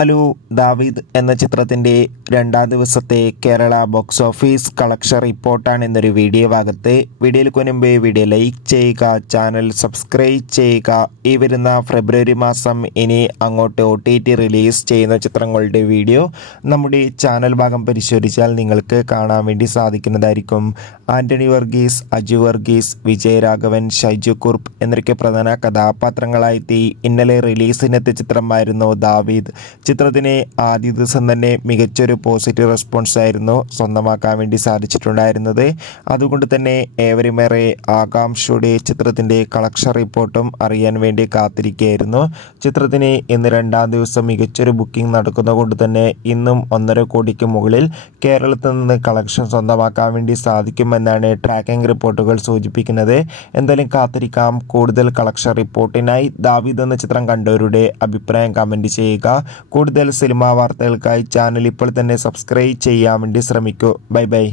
Hello ദാവീദ് എന്ന ചിത്രത്തിന്റെ രണ്ടാം ദിവസത്തെ കേരള ബോക്സ് ഓഫീസ് കളക്ഷൻ റിപ്പോർട്ടാണ് എന്നൊരു വീഡിയോ ഭാഗത്ത്. വീഡിയോയിൽ മുൻപ് വീഡിയോ ലൈക്ക് ചെയ്യുക ചാനൽ സബ്സ്ക്രൈബ് ചെയ്യുക. ഈ വരുന്ന ഫെബ്രുവരി മാസം ഇനി അങ്ങോട്ട് ഒ ടി ടി റിലീസ് ചെയ്യുന്ന ചിത്രങ്ങളുടെ വീഡിയോ നമ്മുടെ ചാനൽ ഭാഗം പരിശോധിച്ചാൽ നിങ്ങൾക്ക് കാണാൻ വേണ്ടി സാധിക്കുന്നതായിരിക്കും. ആന്റണി വർഗീസ് അജു വർഗീസ് വിജയരാഘവൻ ഷൈജു കുർപ്പ് എന്നൊക്കെ പ്രധാന കഥാപാത്രങ്ങളായെത്തി ഇന്നലെ റിലീസിനെത്തിയ ചിത്രമായിരുന്നു ദാവീദ്. ചിത്രത്തിന് ആദ്യ ദിവസം തന്നെ മികച്ചൊരു പോസിറ്റീവ് റെസ്പോൺസ് ആയിരുന്നു സ്വന്തമാക്കാൻ വേണ്ടി സാധിച്ചിട്ടുണ്ടായിരുന്നത്. അതുകൊണ്ട് തന്നെ ഏവരുമേറെ ആകാംക്ഷയുടെ ചിത്രത്തിന്റെ കളക്ഷൻ റിപ്പോർട്ടും അറിയാൻ വേണ്ടി കാത്തിരിക്കുകയായിരുന്നു. ചിത്രത്തിന് ഇന്ന് രണ്ടാം ദിവസം മികച്ചൊരു ബുക്കിംഗ് നടക്കുന്നതുകൊണ്ട് തന്നെ ഇന്നും ഒന്നര കോടിക്ക് മുകളിൽ കേരളത്തിൽ നിന്ന് കളക്ഷൻ സ്വന്തമാക്കാൻ വേണ്ടി സാധിക്കുമെന്നാണ് ട്രാക്കിംഗ് റിപ്പോർട്ടുകൾ സൂചിപ്പിക്കുന്നത്. എന്തായാലും കാത്തിരിക്കാം. കൂടുതൽ കളക്ഷൻ റിപ്പോർട്ടിനായി ദാവിദ് എന്ന ചിത്രം കണ്ടവരുടെ അഭിപ്രായം കമന്റ് ചെയ്യുക. കൂടുതൽ സിനിമാ വാർത്തകൾക്കായി ചാനൽ ഇപ്പോൾ തന്നെ സബ്സ്ക്രൈബ് ചെയ്യാൻ വേണ്ടി ശ്രമിക്കൂ. Bye bye.